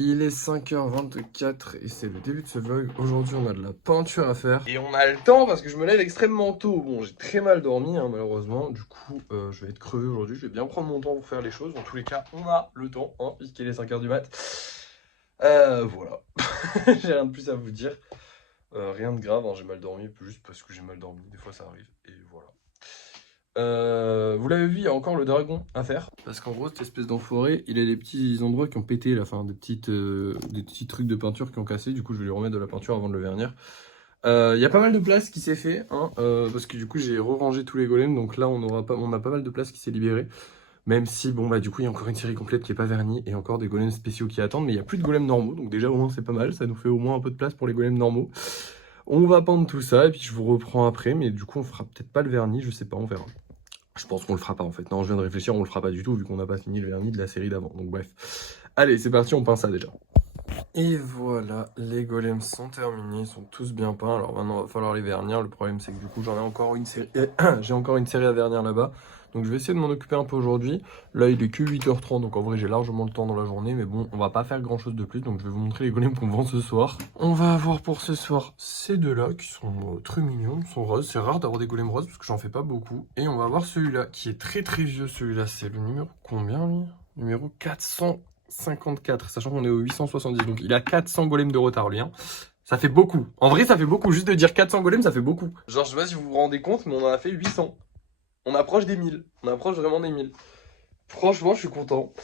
Il est 5h24 et c'est le début de ce vlog. Aujourd'hui, on a de la peinture à faire. Et on a le temps parce que je me lève extrêmement tôt. Bon, j'ai très mal dormi, hein, malheureusement. Du coup, je vais être crevé aujourd'hui. Je vais bien prendre mon temps pour faire les choses. Dans tous les cas, on a le temps, hein, puisqu'il est 5h du mat. Voilà. J'ai rien de plus à vous dire. Rien de grave, hein, j'ai mal dormi, juste parce que j'ai mal dormi. Des fois, ça arrive. Et voilà. Vous l'avez vu, il y a encore le dragon à faire. Parce qu'en gros, cette espèce d'enfoiré, il a des petits endroits qui ont pété là, enfin des petits trucs de peinture qui ont cassé. Du coup, je vais lui remettre de la peinture avant de le vernir. Il y a pas mal de place qui s'est fait, hein, parce que du coup, j'ai re-rangé tous les golems. Donc là, on a pas mal de place qui s'est libérée. Même si, bon, bah, du coup, il y a encore une série complète qui est pas vernie et encore des golems spéciaux qui attendent. Mais il n'y a plus de golems normaux. Donc, déjà, au moins, c'est pas mal. Ça nous fait au moins un peu de place pour les golems normaux. On va peindre tout ça et puis je vous reprends après. Mais du coup, on fera peut-être pas le vernis, je sais pas, on verra. Je pense qu'on le fera pas en fait. Non, je viens de réfléchir, on le fera pas du tout vu qu'on n'a pas fini le vernis de la série d'avant. Donc bref. Allez, c'est parti, on peint ça déjà. Et voilà, les golems sont terminés, ils sont tous bien peints. Alors maintenant, il va falloir les vernir. Le problème, c'est que du coup, j'en ai encore une série. J'ai encore une série à vernir là-bas. Donc je vais essayer de m'en occuper un peu aujourd'hui. Là, il est que 8h30, donc en vrai, j'ai largement le temps dans la journée. Mais bon, on va pas faire grand-chose de plus. Donc je vais vous montrer les golems qu'on vend ce soir. On va avoir pour ce soir ces deux-là qui sont très mignons, ils sont roses. C'est rare d'avoir des golems roses parce que j'en fais pas beaucoup. Et on va avoir celui-là qui est très très vieux. Celui-là, c'est le numéro combien lui? Numéro 454, sachant qu'on est au 870. Donc il a 400 golems de retard lui, hein. Ça fait beaucoup. En vrai, ça fait beaucoup. Juste de dire 400 golems, ça fait beaucoup. Genre, je sais pas si vous vous rendez compte, mais on en a fait 800. On approche des 1000. On approche vraiment des 1000. Franchement, je suis content.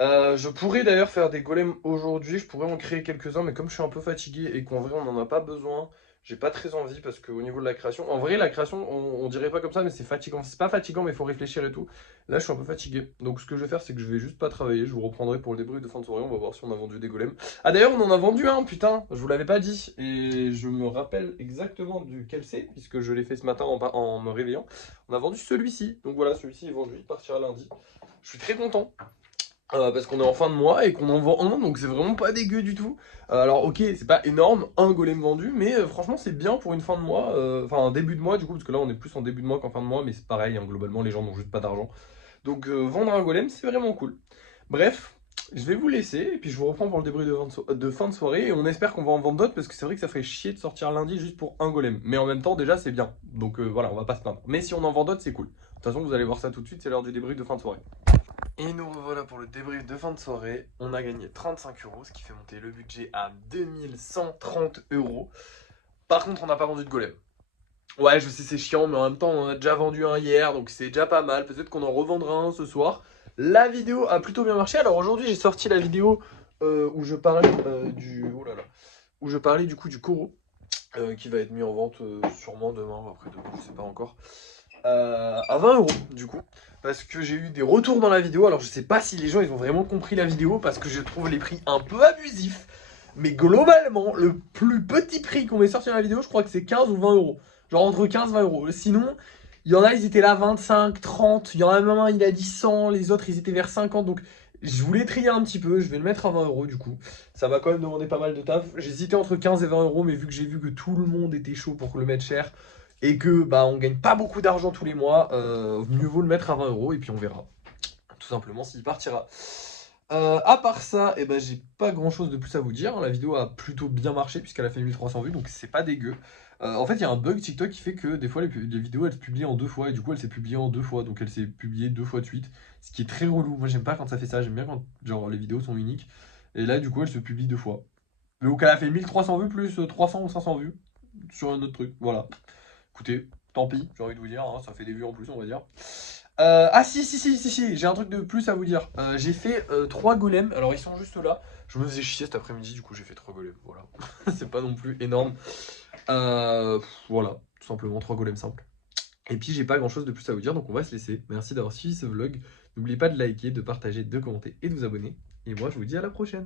Je pourrais d'ailleurs faire des golems aujourd'hui, je pourrais en créer quelques-uns, mais comme je suis un peu fatigué et qu'en vrai on n'en a pas besoin, j'ai pas très envie parce qu'au niveau de la création, en vrai la création on dirait pas comme ça mais c'est fatigant, c'est pas fatigant mais il faut réfléchir et tout. Là je suis un peu fatigué, donc ce que je vais faire c'est que je vais juste pas travailler, je vous reprendrai pour le débrief de fin de soirée, on va voir si on a vendu des golems. Ah d'ailleurs on en a vendu un, putain, je vous l'avais pas dit, et je me rappelle exactement duquel c'est, puisque je l'ai fait ce matin en me réveillant. On a vendu celui-ci, donc voilà, celui-ci est vendu, il partira lundi. Je suis très content. Parce qu'on est en fin de mois et qu'on en vend un, donc c'est vraiment pas dégueu du tout. Alors ok, c'est pas énorme, un golem vendu, mais franchement c'est bien pour une fin de mois, enfin un début de mois du coup, parce que là on est plus en début de mois qu'en fin de mois, mais c'est pareil, hein, globalement les gens n'ont juste pas d'argent. Donc vendre un golem c'est vraiment cool. Bref, je vais vous laisser, et puis je vous reprends pour le débrief de fin de soirée, et on espère qu'on va en vendre d'autres, parce que c'est vrai que ça ferait chier de sortir lundi juste pour un golem. Mais en même temps déjà c'est bien, donc voilà, on va pas se plaindre. Mais si on en vend d'autres c'est cool. De toute façon vous allez voir ça tout de suite, c'est l'heure du débrief de fin de soirée. Et nous revoilà pour le débrief de fin de soirée. On a gagné 35 €, ce qui fait monter le budget à 2130 €. Par contre, on n'a pas vendu de golem. Ouais, je sais, c'est chiant, mais en même temps, on en a déjà vendu un hier, donc c'est déjà pas mal. Peut-être qu'on en revendra un ce soir. La vidéo a plutôt bien marché. Alors aujourd'hui, j'ai sorti la vidéo où je parlais oh là là, où je parlais du coup du Koro, qui va être mis en vente sûrement demain, après demain, je sais pas encore. À 20 € du coup, parce que j'ai eu des retours dans la vidéo. Alors je sais pas si les gens ils ont vraiment compris la vidéo, parce que je trouve les prix un peu abusifs, mais globalement le plus petit prix qu'on m'ait sorti dans la vidéo, je crois que c'est 15 ou 20 €, genre entre 15 et 20 €. Sinon il y en a, ils étaient là 25, 30, il y en a même un il a dit 100, les autres ils étaient vers 50. Donc je voulais trier un petit peu, je vais le mettre à 20 € du coup. Ça m'a quand même demandé pas mal de taf. J'hésitais entre 15 et 20 €, mais vu que j'ai vu que tout le monde était chaud pour le mettre cher, et que bah on gagne pas beaucoup d'argent tous les mois, mieux vaut le mettre à 20 € et puis on verra tout simplement s'il partira. À part ça, et ben, j'ai pas grand chose de plus à vous dire. La vidéo a plutôt bien marché puisqu'elle a fait 1300 vues, donc c'est pas dégueu. En fait, il y a un bug TikTok qui fait que des fois les vidéos elles se publient en deux fois, et du coup elle s'est publiée en deux fois, donc elle s'est publiée deux fois de suite, ce qui est très relou. Moi j'aime pas quand ça fait ça, j'aime bien quand genre les vidéos sont uniques, et là du coup elle se publie deux fois. Donc elle a fait 1300 vues plus 300 ou 500 vues sur un autre truc, voilà. Écoutez, tant pis, j'ai envie de vous dire, hein, ça fait des vues en plus, on va dire. Ah si, j'ai un truc de plus à vous dire. J'ai fait 3 golems, alors ils sont juste là. Je me faisais chier cet après-midi, du coup j'ai fait 3 golems, voilà. C'est pas non plus énorme. Voilà, tout simplement 3 golems simples. Et puis j'ai pas grand chose de plus à vous dire, donc on va se laisser. Merci d'avoir suivi ce vlog. N'oubliez pas de liker, de partager, de commenter et de vous abonner. Et moi je vous dis à la prochaine.